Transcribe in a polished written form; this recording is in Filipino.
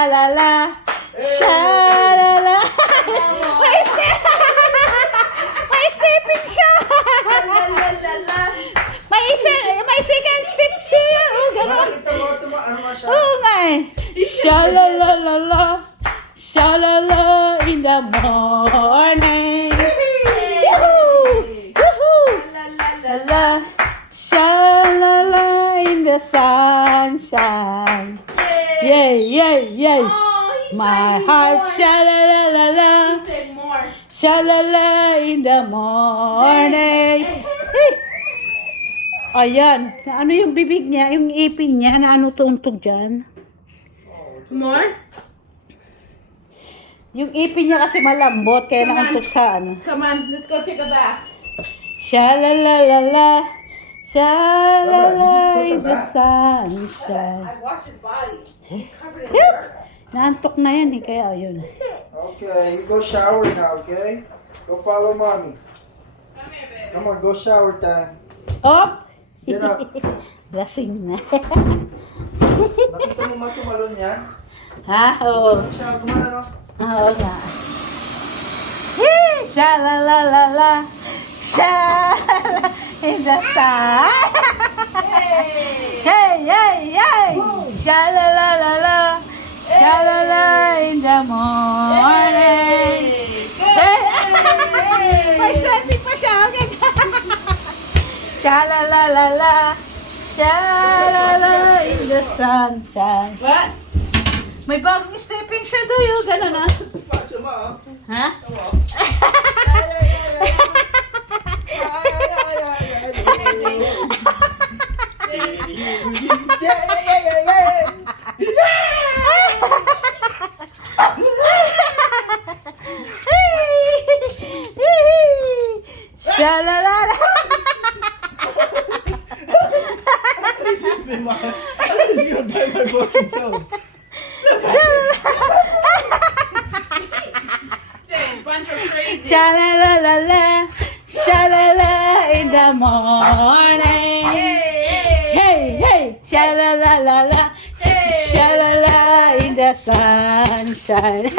Sha-la-la-la. Sha-la-la. May stepping siya. May second step siya. Oh, gano'n. Oo nga eh. Sha-la-la-la-la. Sha-la-la in the morning. Yoo-hoo! Yoo-hoo! La-la. Sha-la-la in the sunshine. Yay, yay, yay. My heart, sha-la-la-la-la. Sha-la-la in the morning. Hey. Ayan. Ano yung bibig niya? Yung ipin niya na ano tuntog dyan? More? Yung ipin niya kasi malambot kaya Come on. nauntog sa ano. Come on, let's go take a bath. Sha-la-la-la-la. Sha-la-la in the sunshine. I washed his body. Covered in Yep. dirt. Naantok na yan eh, kaya ayun. Okay, you go shower now, okay? Go follow mommy. Come here, baby. Come on, go shower time. Oh! Get up. Lasing na. Nakita mo ma tumalon yan? Ha? Oo. Shower, kumana no? Oo nga. Hee! Sha-la-la-la-la. Sha-la-la in the sun. Hey, hey, hey! Sha-la-la-la-la. Sha-la-la in the morning. Hey! May stepping pa siya. Okay. Sha-la-la-la-la. Sha-la-la in the sunshine. What? May bagong stepping siya doyo. Gano'n na. Pacho ma, Ha? Sha-la-la-la. He's gonna bite my fucking toes. Say, bunch of crazy. Sha-la-la-la-la. Sha-la-la in the morning. Hey, hey. Sha-la-la-la-la. Sha-la-la in the sunshine.